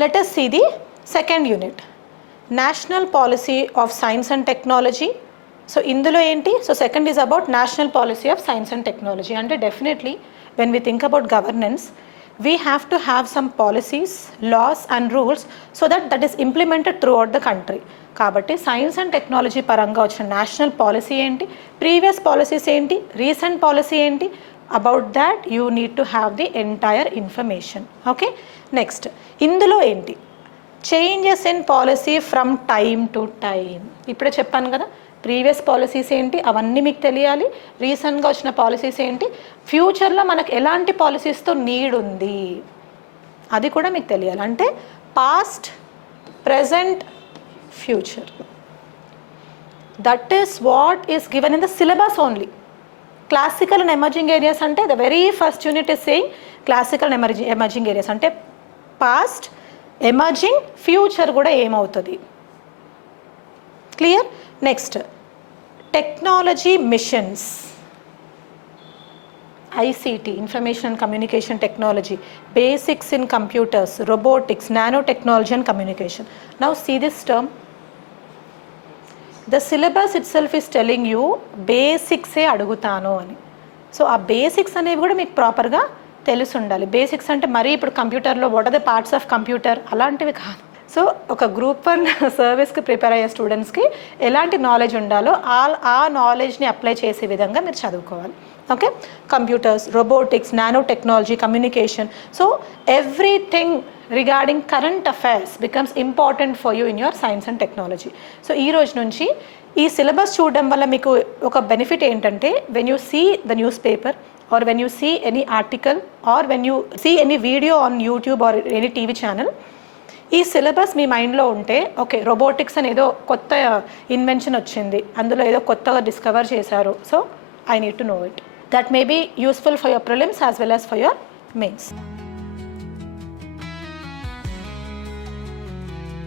let us see the second unit, National Policy of Science and Technology. So ఇందులో ఏంటి, so second is about national policy of science and technology. అంటే definitely when we think about governance we have to have some policies, laws and rules so that is implemented throughout the country. కాబట్టి science and technology పరంగా వచ్చిన national policy ఏంటి, previous policies ఏంటి, recent policy ఏంటి, about that you need to have the entire information. Okay, next ఇందులో ఏంటి, changes in policy from time to time. ఇప్పుడే చెప్పాను కదా, ప్రీవియస్ పాలసీస్ ఏంటి అవన్నీ మీకు తెలియాలి, రీసెంట్గా వచ్చిన పాలసీస్ ఏంటి, ఫ్యూచర్లో మనకు ఎలాంటి పాలసీస్తో నీడ్ ఉంది అది కూడా మీకు తెలియాలి. అంటే past, present, future. That is what is given in the syllabus only. Classical and emerging areas అంటే the very first unit is saying classical and emerging areas అంటే పాస్ట్, ఎమర్జింగ్, ఫ్యూచర్ కూడా ఏమవుతుంది. Clear? Next technology missions, ICT, information and communication technology, basics in computers, robotics, nanotechnology and communication. Now see this term. The syllabus itself is telling you బేసిక్సే అడుగుతాను అని. So ఆ basics అనేవి కూడా మీకు ప్రాపర్గా తెలిసి ఉండాలి. బేసిక్స్ అంటే మరీ ఇప్పుడు కంప్యూటర్లో what are the parts of computer అలాంటివి కాదు. సో ఒక గ్రూప్ 1 సర్వీస్కి ప్రిపేర్ అయ్యే స్టూడెంట్స్కి ఎలాంటి నాలెడ్జ్ ఉండాలో ఆ నాలెడ్జ్ని అప్లై చేసే విధంగా మీరు చదువుకోవాలి. Okay, computers, robotics, nano technology, communication. So everything regarding current affairs becomes important for you in your science and technology. So ఈ రోజు నుంచి ఈ సిలబస్ చూడడం వల్ల మీకు ఒక బెనిఫిట్ ఏంటంటే, when you see the newspaper or when you see any article or when you see any video on YouTube or any TV channel, ఈ సిలబస్ మీ మైండ్లో ఉంటే, ఓకే రోబోటిక్స్ అని ఏదో కొత్త ఇన్వెన్షన్ వచ్చింది, అందులో ఏదో కొత్తగా డిస్కవర్ చేశారు, so I need to know it. That may be useful for your prelims as well as for your mains.